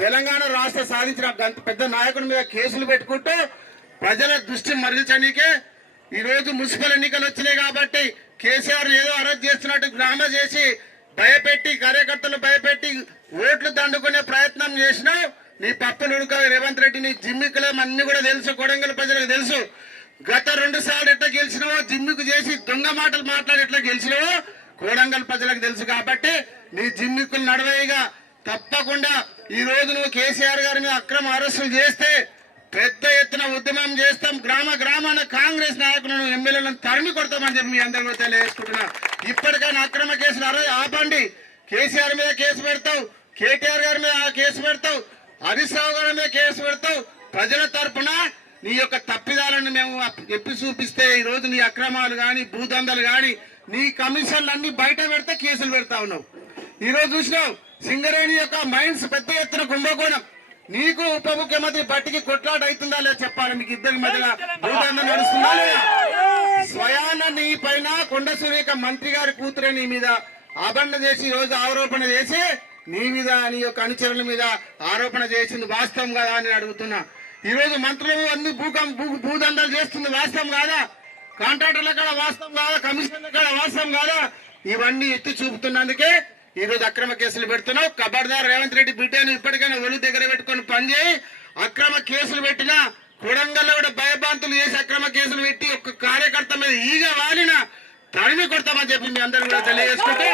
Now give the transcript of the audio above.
తెలంగాణ రాష్ట్ర సాధించిన పెద్ద నాయకుడి మీద కేసులు పెట్టుకుంటూ ప్రజల దృష్టి మరల్చడానికే ఈ రోజు మున్సిపల్ ఎన్నికలు వచ్చినాయి కాబట్టి కేసీఆర్ ఏదో అరెస్ట్ చేస్తున్నట్టు డ్రామా చేసి భయపెట్టి కార్యకర్తలు భయపెట్టి ఓట్లు దండుకునే ప్రయత్నం చేసినావు. నీ పప్పులు ఉడక రేవంత్ రెడ్డి నీ జిమ్మికులం అన్ని కూడా తెలుసు, కొడంగల్ ప్రజలకు తెలుసు. గత 2 సార్లు ఎట్లా గెలిచినావో, జిమ్మికు చేసి దొంగ మాటలు మాట్లాడి ఎట్లా గెలిచినావో కొడంగల్ ప్రజలకు తెలుసు. కాబట్టి నీ జిమ్మికులు నడవేయగా తప్పకుండా ఈ రోజు నువ్వు కేసీఆర్ గారి మీద అక్రమ అరెస్టులు చేస్తే పెద్ద ఎత్తున ఉద్యమం చేస్తాం. గ్రామాన కాంగ్రెస్ నాయకులను ఎమ్మెల్యేలను తరిమి కొడతామని చెప్పి మీ అందరూ కూడా తెలియజేసుకుంటున్నా. ఇప్పటికైనా అక్రమ కేసులు ఆపండి. కేసీఆర్ మీద కేసు పెడతావు, కేటీఆర్ గారి మీద కేసు పెడతావు, హరీష్ రావు గారి మీద కేసు పెడతావు. ప్రజల తరఫున నీ యొక్క తప్పిదాలను మేము ఎప్పి చూపిస్తే ఈ రోజు నీ అక్రమాలు కానీ భూదందాలు కానీ నీ కమిషన్లు అన్ని బయట పెడితే కేసులు పెడతా ఉన్నావు. ఈ రోజు చూసినావు సింగరేణి యొక్క మైన్స్ పెద్ద ఎత్తున కుంభకోణం. నీకు ఉప ముఖ్యమంత్రి బట్టికి కొట్లాట అవుతుందా లేదా చెప్పాలి. మీకు ఇద్దరి మధ్యలో భూదందం నడుస్తుందా లేదా? స్వయాన నీ పైన కొండ సురేఖ మంత్రి గారి కూతురే నీ మీద ఆబండ చేసి ఈ రోజు ఆరోపణ చేసి నీ మీద నీ యొక్క అనుచరుల మీద ఆరోపణ చేసింది వాస్తవం కాదా అని అడుగుతున్నా. ఈ రోజు మంత్రులు అన్ని భూదందాలు చేస్తుంది వాస్తవం కాదా? కాంట్రాక్టర్ల కాడ వాస్తవం కాదా? కమిషన్ల కాడ వాస్తవం కాదా? ఇవన్నీ ఎత్తి చూపుతున్నందుకే ఈ రోజు అక్రమ కేసులు పెడుతున్నావు. ఖబర్దార్ రేవంత్ రెడ్డి బిడ్డను ఇప్పటికైనా ఒళ్ళు దగ్గర పెట్టుకుని పనిచేయి. అక్రమ కేసులు పెట్టినా కొడంగల్లో కూడా భయభ్రాంతులు చేసి అక్రమ కేసులు పెట్టి ఒక కార్యకర్త మీద ఈగ వాలిన తరిమి కొడతామని చెప్పి మీ అందరూ కూడా తెలియజేసుకుంటే